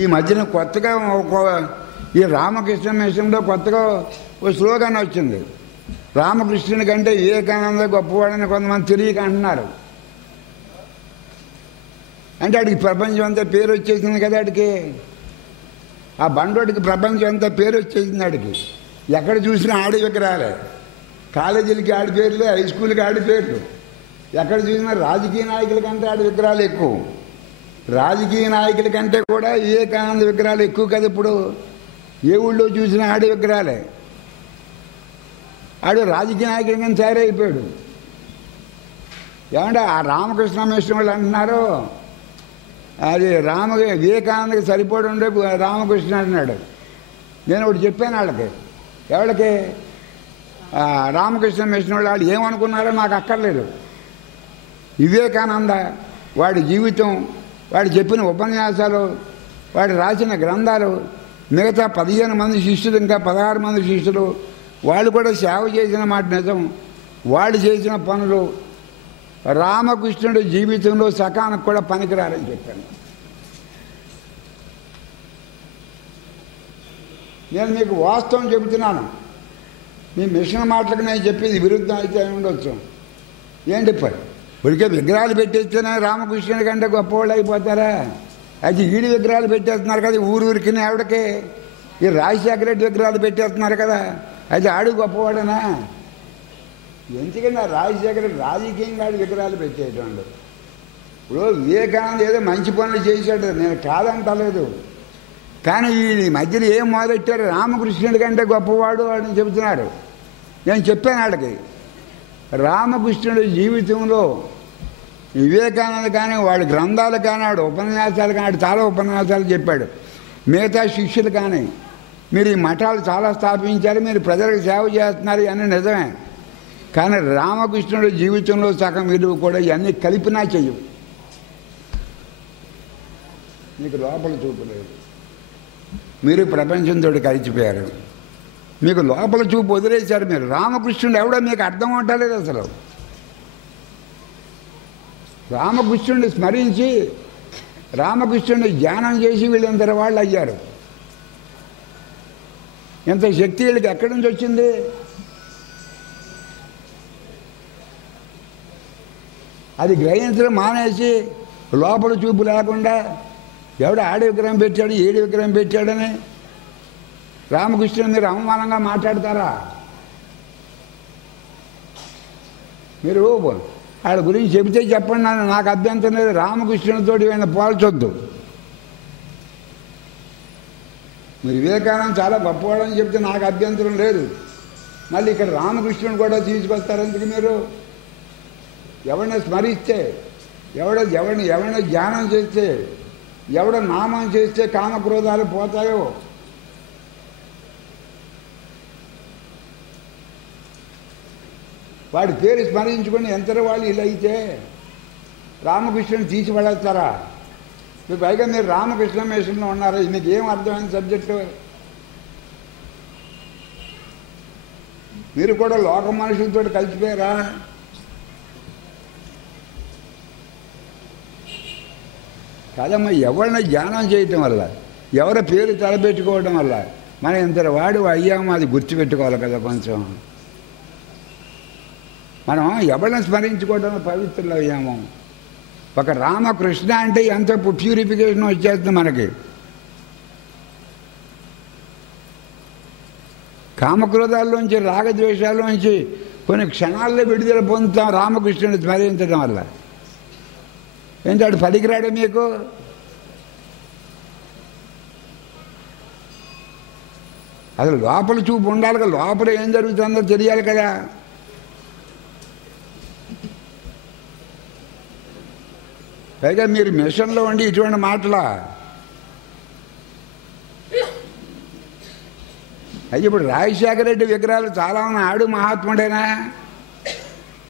ఈ మధ్యన కొత్తగా ఈ రామకృష్ణ మిషన్లో కొత్తగా ఓ స్లోగన్ వచ్చింది. రామకృష్ణుని కంటే వివేకానంద గొప్పవాడని కొంతమంది తెలియక అంటున్నారు. అంటే ఆడికి ప్రపంచం అంతా పేరు వచ్చేసింది కదా. ఆడికి ఆ బండోడికి ప్రపంచం అంతా పేరు వచ్చేసింది. ఆడికి ఎక్కడ చూసినా ఆడి విగ్రహాలే. కాలేజీలకి ఆడి పేర్లు, హై స్కూల్కి ఆడి పేర్లు. ఎక్కడ చూసినా రాజకీయ నాయకుల కంటే ఆడి విగ్రహాలు ఎక్కువ. రాజకీయ నాయకుల కంటే కూడా వివేకానంద విగ్రహాలు ఎక్కువ కదా. ఇప్పుడు ఏ ఊళ్ళో చూసినా ఆడి విగ్రహాలే. ఆడు రాజకీయ నాయకుడి కింద తయారైపోయాడు. ఏమంటే ఆ రామకృష్ణ మిషన్ వాళ్ళు అంటున్నారు అది వివేకానందకి సరిపడి ఉండే రామకృష్ణ అంటున్నాడు. నేను ఒకటి చెప్పాను వాళ్ళకి. ఎవరికి? రామకృష్ణ మిషన్ వాళ్ళు ఏమనుకున్నారో నాకు అక్కర్లేదు. వివేకానంద వాడి జీవితం, వాడు చెప్పిన ఉపన్యాసాలు, వాడు రాసిన గ్రంథాలు, మిగతా 15 మంది శిష్యులు, ఇంకా 16 మంది శిష్యులు, వాళ్ళు కూడా సేవ చేసిన మాట నిజం. వాళ్ళు చేసిన పనులు రామకృష్ణుడి జీవితంలో సకానికి కూడా పనికిరారని చెప్పాను. నేను మీకు వాస్తవం చెబుతున్నాను. మీ మిషన్ మాటలకు నేను చెప్పేది విరుద్ధం అయితే ఉండొచ్చు. ఏంటి ఇప్పటికే విగ్రహాలు పెట్టేస్తేనే రామకృష్ణుడి కంటే గొప్పవాళ్ళు అయిపోతారా? అయితే ఈడి విగ్రహాలు పెట్టేస్తున్నారు కదా ఊరికి. ఆవిడకి ఈ రాజశేఖర రెడ్డి విగ్రహాలు పెట్టేస్తున్నారు కదా, అయితే ఆడు గొప్పవాడనా? ఎందుకంటే రాజశేఖర రెడ్డి రాజకీయంగా ఆడి విగ్రహాలు పెట్టేయటండు. ఇప్పుడు వివేకానంద ఏదో మంచి పనులు చేశాడు, నేను కాదంటలేదు. కానీ ఈ మధ్యలో ఏం మొదలెట్టారు? రామకృష్ణుడి కంటే గొప్పవాడు అని చెబుతున్నారు. నేను చెప్పాను వాళ్ళకి, రామకృష్ణుడి జీవితంలో వివేకానంద కానీ వాడి గ్రంథాలు కానీ వాడు ఉపన్యాసాలు కానీ చాలా ఉపన్యాసాలు చెప్పాడు. మిగతా శిష్యులు కానీ మీరు ఈ మఠాలు చాలా స్థాపించారు, మీరు ప్రజలకు సేవ చేస్తున్నారు అని నిజమే. కానీ రామకృష్ణుడి జీవితంలో సగం విలువ కూడా ఇవన్నీ కలిపినా చెయ్యవు. మీకు లోపల చూపు లేదు, మీరు ప్రపంచంతో కలిసిపోయారు. మీకు లోపల చూపు వదిలేశారు. మీరు రామకృష్ణుడు ఎవడో మీకు అర్థం అవట్లేదు. అసలు రామకృష్ణుడిని స్మరించి రామకృష్ణుడిని ధ్యానం చేసి వీళ్ళందరి వాళ్ళు అయ్యారు. ఎంత శక్తి వీళ్ళకి ఎక్కడి నుంచి వచ్చింది? అది గ్రహించడం మానేసి లోపల చూపు లేకుండా ఎవడు ఆడి విగ్రహం పెట్టాడు, ఏడి విగ్రహం పెట్టాడని రామకృష్ణుని మీరు అవమానంగా మాట్లాడతారా? మీరు వాళ్ళ గురించి చెబితే చెప్పండి, నాకు అభ్యంతరం లేదు. రామకృష్ణునితో వీళ్ళని పోల్చొద్దు. మీరు వివేకానంద చాలా గొప్పవాడని చెప్తే నాకు అభ్యంతరం లేదు. మళ్ళీ ఇక్కడ రామకృష్ణుని కూడా తీసుకొస్తారు. ఎందుకు మీరు ఎవరిని స్మరిస్తే, ఎవరిని ధ్యానం చేస్తే, ఎవడ నామం చేస్తే కామక్రోధాలు పోతాయో, వాడి పేరు స్మరించుకొని ఎంతలో వాళ్ళు ఇలా అయితే రామకృష్ణుని తీసి పడేస్తారా? మీరు పైగా మీరు రామకృష్ణ మిషన్లో ఉన్నారా? మీకు ఏం అర్థమైన సబ్జెక్టు? మీరు కూడా లోక మనుషులతో కలిసిపోయారా? కాదమ్మా, ఎవరిని ధ్యానం చేయటం వల్ల, ఎవరి పేరు తలపెట్టుకోవడం వల్ల మనం ఇంత వాడు అయ్యాము, అది గుర్తుపెట్టుకోవాలి కదా. కొంచెం మనం ఎవరిని స్మరించుకోవడం పవిత్రులు అయ్యాము. ఒక రామకృష్ణ అంటే ఎంత ప్యూరిఫికేషన్ వచ్చేస్తుంది మనకి. కామక్రోధాల్లోంచి, రాగద్వేషాల్లోంచి కొన్ని క్షణాల్లో విడుదల పొందుతాం రామకృష్ణుని స్మరించడం వల్ల. ఏంటంటే పలికిరాడే మీకు? అసలు లోపల చూపు ఉండాలి కదా, లోపల ఏం జరుగుతుందో తెలియాలి కదా. పైగా మీరు మిషన్లో ఉండి ఇటువంటి మాటలా? అయితే ఇప్పుడు రాజశేఖర రెడ్డి విగ్రహాలు చాలా ఆడు మహాత్ముడేనా?